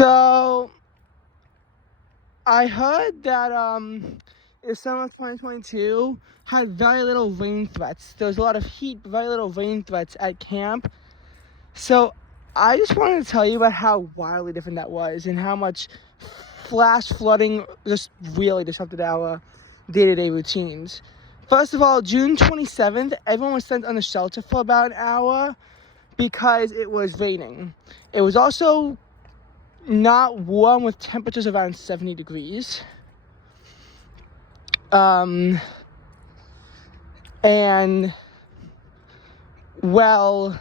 So, I heard that the summer of 2022 had very little rain threats. There was a lot of heat, but very little rain threats at camp. So, I just wanted to tell you about how wildly different that was and how much flash flooding just really disrupted our day-to-day routines. First of all, June 27th, everyone was sent on the shelter for about an hour because it was raining. It was also not warm with temperatures around 70 degrees. And, well,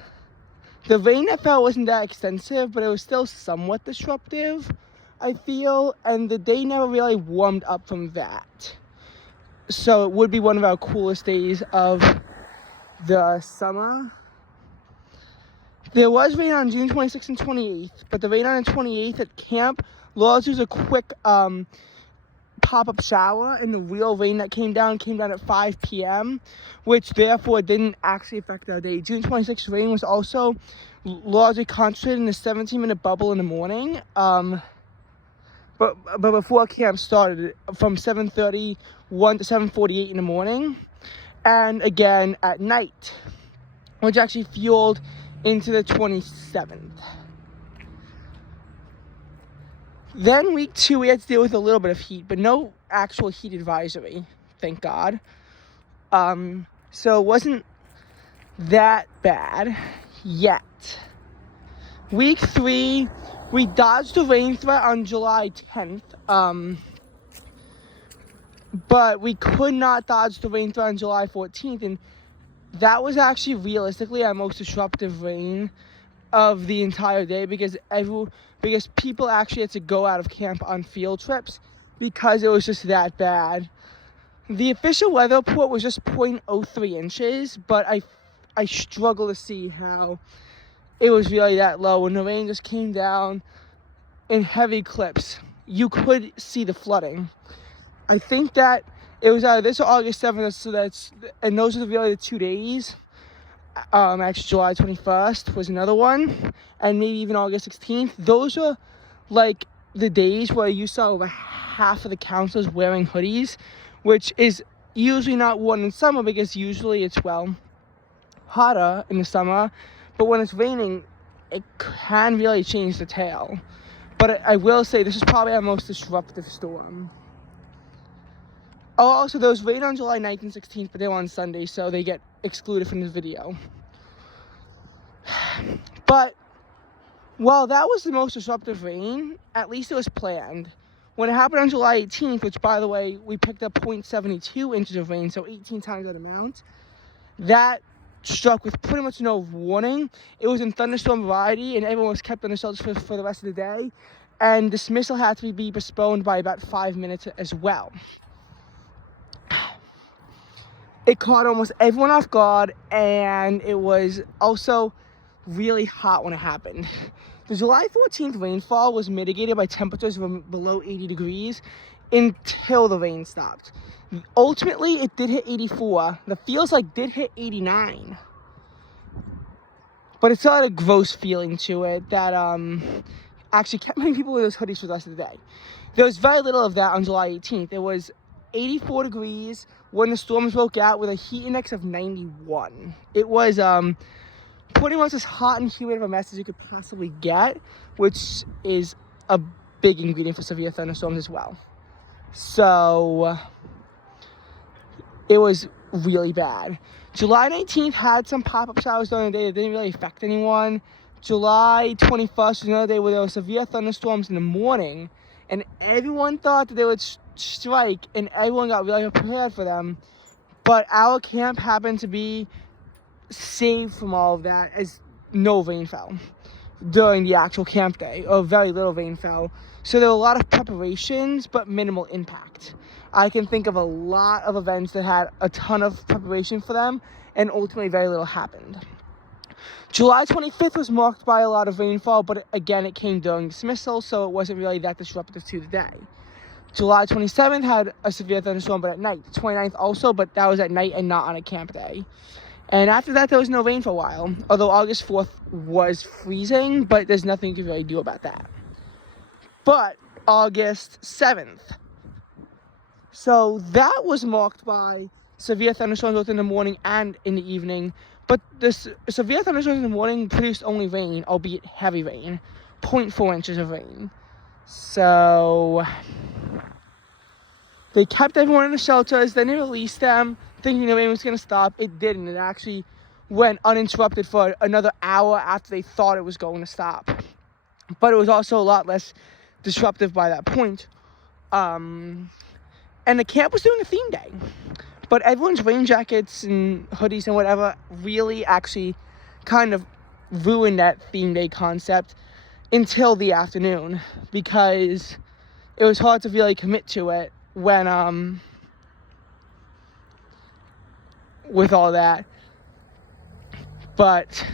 the rain that fell wasn't that extensive, but it was still somewhat disruptive, I feel, and the day never really warmed up from that. So it would be one of our coolest days of the summer. There was rain on June 26th and 28th, but the rain on the 28th at camp largely was a quick pop-up shower, and the real rain that came down at 5 p.m., which therefore didn't actually affect our day. June 26th rain was also largely concentrated in the 17-minute bubble in the morning, but before camp started, from 7:31 to 7:48 in the morning, and again at night, which actually fueled into the 27th. Then week 2, we had to deal with a little bit of heat, but no actual heat advisory, thank God. So it wasn't that bad yet. Week 3, we dodged the rain threat on July 10th, but we could not dodge the rain threat on July 14th, and that was actually realistically our most disruptive rain of the entire day because people actually had to go out of camp on field trips because it was just that bad. The official weather report was just 0.03 inches, but I struggle to see how it was really that low. When the rain just came down in heavy clips, you could see the flooding. I think that it was either this or August 7th, and those are really the 2 days. Actually, July 21st was another one, and maybe even August 16th. Those are like the days where you saw over half of the counselors wearing hoodies, which is usually not worn in summer because usually it's, well, hotter in the summer, but when it's raining, it can really change the tale. But I will say this is probably our most disruptive storm. Oh, also, there was rain on July 9th and 16th, but they were on Sunday, so they get excluded from this video. But while that was the most disruptive rain, at least it was planned. When it happened on July 18th, which, by the way, we picked up 0.72 inches of rain, so 18 times that amount, that struck with pretty much no warning. It was in thunderstorm variety, and everyone was kept on the shelters for the rest of the day, and dismissal had to be postponed by about 5 minutes as well. It caught almost everyone off guard, and it was also really hot when it happened. The July 14th rainfall was mitigated by temperatures from below 80 degrees until the rain stopped. Ultimately, it did hit 84. The feels like did hit 89. But it still had a gross feeling to it that actually kept many people in those hoodies for the rest of the day. There was very little of that on July 18th. It was 84 degrees when the storms broke out with a heat index of 91. It was pretty much as hot and humid of a mess as you could possibly get, which is a big ingredient for severe thunderstorms as well. So it was really bad. July 19th had some pop-up showers during the day that didn't really affect anyone. July 21st was another day where there were severe thunderstorms in the morning, and everyone thought that they would strike, and everyone got really prepared for them. But our camp happened to be saved from all of that, as no rain fell during the actual camp day, or very little rain fell. So there were a lot of preparations, but minimal impact. I can think of a lot of events that had a ton of preparation for them, and ultimately very little happened. July 25th was marked by a lot of rainfall, but again, it came during dismissal, so it wasn't really that disruptive to the day. July 27th had a severe thunderstorm, but at night. The 29th also, but that was at night and not on a camp day. And after that, there was no rain for a while, although August 4th was freezing, but there's nothing you can really do about that. but August 7th. So that was marked by severe thunderstorms both in the morning and in the evening. But the severe thunderstorms in the morning produced only rain, albeit heavy rain, 0.4 inches of rain. So they kept everyone in the shelters, then they released them, thinking the rain was going to stop. It didn't. It actually went uninterrupted for another hour after they thought it was going to stop. But it was also a lot less disruptive by that point. And the camp was doing a theme day. But everyone's rain jackets and hoodies and whatever really actually kind of ruined that theme day concept until the afternoon, because it was hard to really commit to it when with all that. But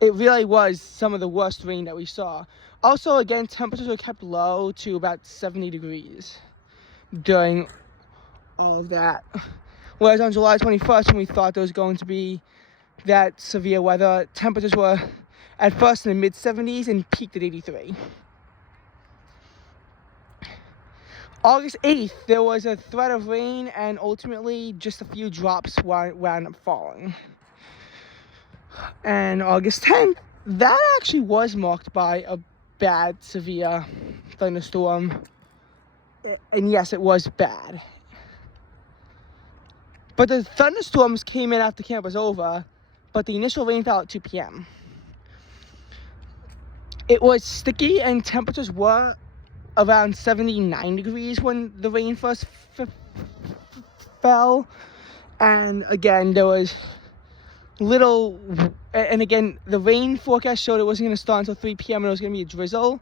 it really was some of the worst rain that we saw. Also, again, temperatures were kept low to about 70 degrees during all of that. Whereas on July 21st, when we thought there was going to be that severe weather, temperatures were at first in the mid-70s and peaked at 83. August 8th, there was a threat of rain, and ultimately just a few drops wound up falling. And August 10th, that actually was marked by a bad, severe thunderstorm. And yes, it was bad. But the thunderstorms came in after camp was over, but the initial rain fell at 2 p.m. It was sticky, and temperatures were around 79 degrees when the rain first fell. And again, there was little, and again, the rain forecast showed it wasn't going to start until 3 p.m. and it was going to be a drizzle,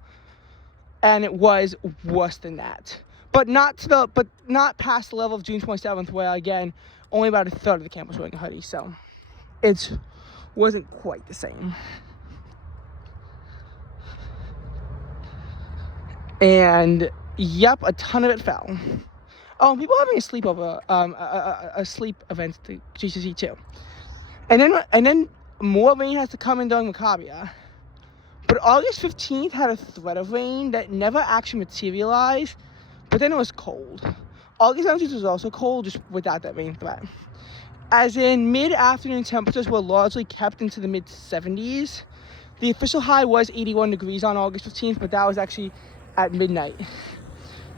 and it was worse than that. But not past the level of June 27th, where again, only about a third of the camp was wearing a hoodie, so it wasn't quite the same. And yep, a ton of it fell. Oh, and people having a sleepover, a sleep event to GCC too. And then more rain has to come in during Maccabia. But August 15th had a threat of rain that never actually materialized, but then it was cold. August 17th was also cold, just without that rain threat. As in, mid-afternoon temperatures were largely kept into the mid-70s. The official high was 81 degrees on August 15th, but that was actually at midnight.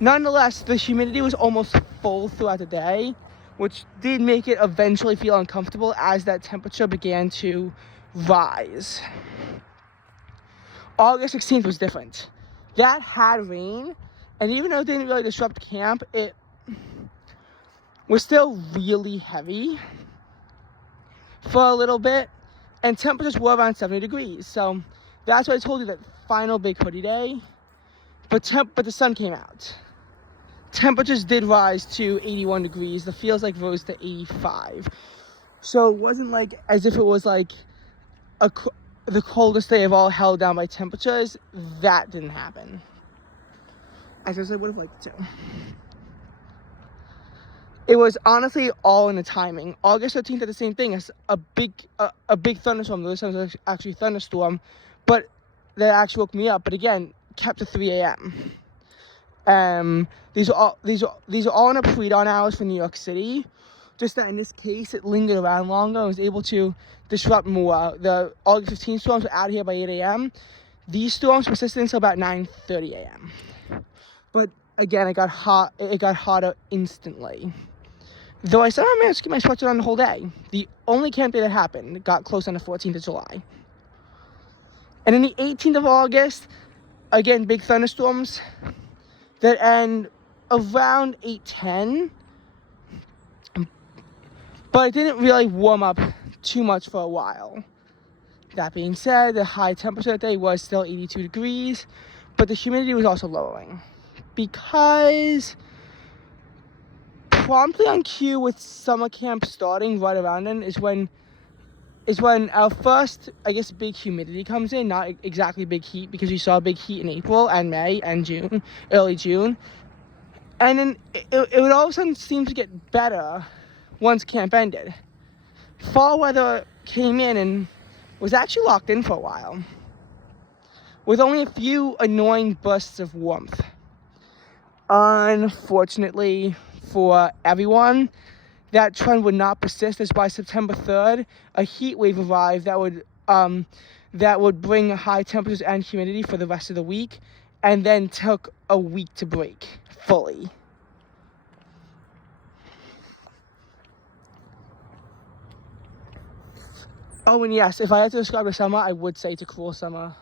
Nonetheless, the humidity was almost full throughout the day, which did make it eventually feel uncomfortable as that temperature began to rise. August 16th was different. That had rain, and even though it didn't really disrupt camp, it was still really heavy for a little bit, and temperatures were around 70 degrees. So that's why I told you that final big hoodie day. But the sun came out. Temperatures did rise to 81 degrees. The feels like rose to 85. So it wasn't like as if it was like the coldest day of all, held down by temperatures. That didn't happen. I guess I would have liked it to. It was honestly all in the timing. August 13th had the same thing as a big thunderstorm. This time was actually a thunderstorm, but that actually woke me up. But again, kept to 3 a.m. These are all in the pre-dawn hours for New York City. Just that in this case, it lingered around longer and was able to disrupt more. The August 15th storms were out of here by 8 a.m. These storms persisted until about 9:30 a.m. But again, it got hotter instantly. Though I somehow managed to keep my sweatshirt on the whole day. The only camp day that happened got close on the 14th of July. And then the 18th of August, again, big thunderstorms that end around 8:10. But it didn't really warm up too much for a while. That being said, the high temperature that day was still 82 degrees, but the humidity was also lowering. Because promptly on cue with summer camp starting right around then is when our first, I guess, big humidity comes in. Not exactly big heat, because we saw big heat in April and May and June, early June. And then it would all of a sudden seem to get better once camp ended. Fall weather came in and was actually locked in for a while. with only a few annoying bursts of warmth. Unfortunately for everyone, that trend would not persist, as by September 3rd, a heat wave arrived that would bring high temperatures and humidity for the rest of the week, and then took a week to break fully. Oh, and yes, if I had to describe the summer, I would say it's a cruel summer.